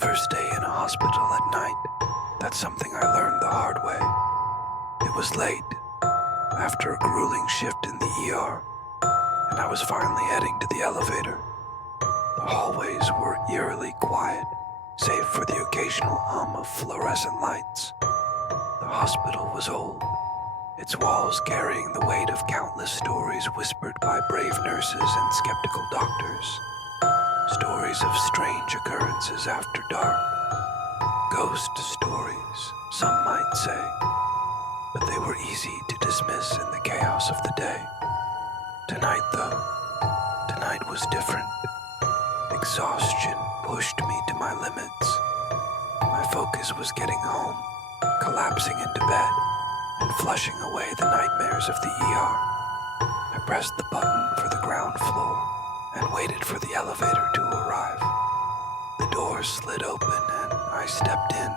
Never stay in a hospital at night. That's something I learned the hard way. It was late, after a grueling shift in the ER, and I was finally heading to the elevator. The hallways were eerily quiet, save for the occasional hum of fluorescent lights. The hospital was old, its walls carrying the weight of countless stories whispered by brave nurses and skeptical doctors. Stories of strange occurrences after dark. Ghost stories, some might say. But they were easy to dismiss in the chaos of the day. Tonight, though, tonight was different. Exhaustion pushed me to my limits. My focus was getting home, collapsing into bed, and flushing away the nightmares of the ER. I pressed the button for the ground floor and waited for the elevator to arrive. The door slid open and I stepped in.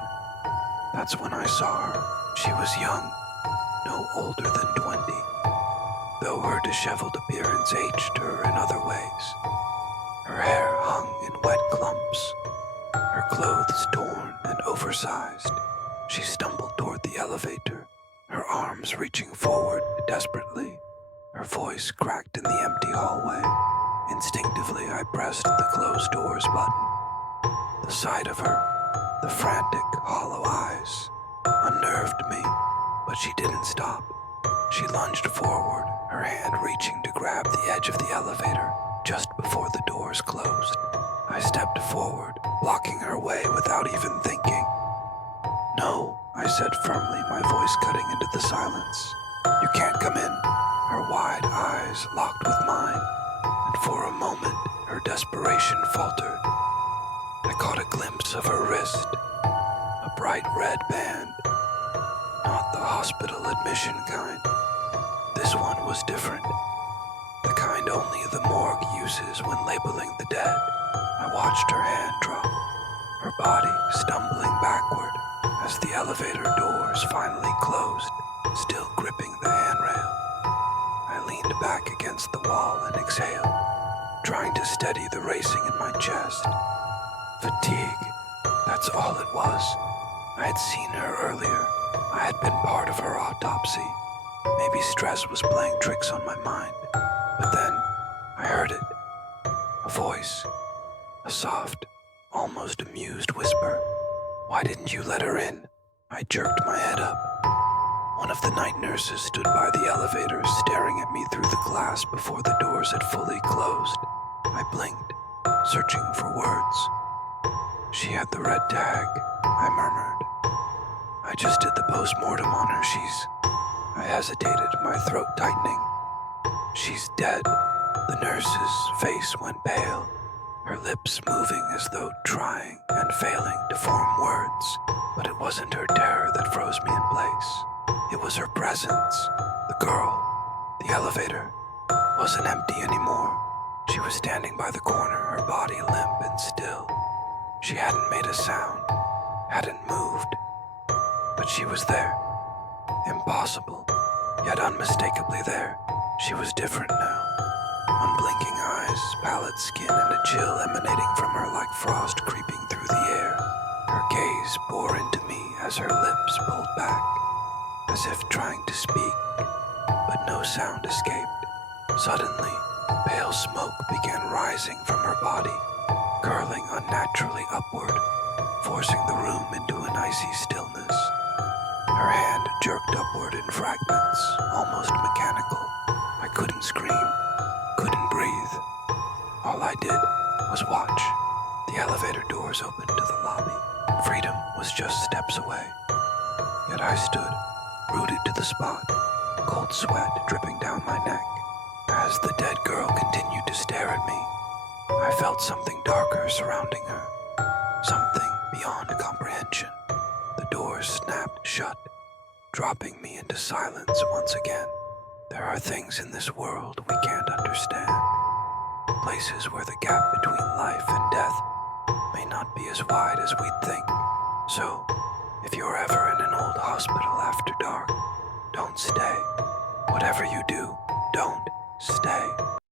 That's when I saw her. She was young, no older than 20, though her disheveled appearance aged her in other ways. Her hair hung in wet clumps, her clothes torn and oversized. She stumbled toward the elevator, her arms reaching forward desperately. Her voice cracked in the empty hallway. Instinctively, I pressed the close doors button. The sight of her, the frantic, hollow eyes, unnerved me, but she didn't stop. She lunged forward, her hand reaching to grab the edge of the elevator just before the doors closed. I stepped forward, blocking her way without even thinking. "No," I said firmly, my voice cutting into the silence. "You can't come in." Her wide eyes locked with mine, and for a moment her desperation faltered. I caught a glimpse of her wrist, a bright red band. Not the hospital admission kind. This one was different, the kind only the morgue uses when labeling the dead. I watched her hand drop, her body stumbling backward as the elevator doors finally closed, still gripping the handrail. I leaned back against the wall and exhaled, trying to steady the racing in my chest. Fatigue, that's all it was. I had seen her earlier. I had been part of her autopsy. Maybe stress was playing tricks on my mind. But then, I heard it. A voice. A soft, almost amused whisper. "Why didn't you let her in?" I jerked my head up. One of the night nurses stood by the elevator, staring at me through the glass before the doors had fully closed. I blinked, searching for words. "She had the red tag," I murmured. "I just did the post-mortem on her. I hesitated, my throat tightening. "She's dead." The nurse's face went pale, her lips moving as though trying and failing to form words. But it wasn't her terror that froze me in place. It was her presence. The girl, the elevator, wasn't empty anymore. She was standing by the corner, her body limp and still. She hadn't made a sound, hadn't moved, but she was there. Impossible, yet unmistakably there. She was different now. Unblinking eyes, pallid skin, and a chill emanating from her like frost creeping through the air. Her gaze bore into me as her lips pulled back, as if trying to speak, but no sound escaped. Suddenly, pale smoke began rising from her body, curling unnaturally upward, forcing the room into an icy stillness. Her hand jerked upward in fragments, almost mechanical. I couldn't scream, couldn't breathe. All I did was watch. The elevator doors opened to the lobby. Freedom was just steps away. Yet I stood, rooted to the spot, cold sweat dripping down my neck. As the dead girl continued to stare at me, I felt something darker surrounding her, something beyond comprehension. The doors snapped shut, dropping me into silence once again. There are things in this world we can't understand, places where the gap between life and death may not be as wide as we'd think. So, if you're ever in an old hospital after dark, don't stay. Whatever you do, don't stay.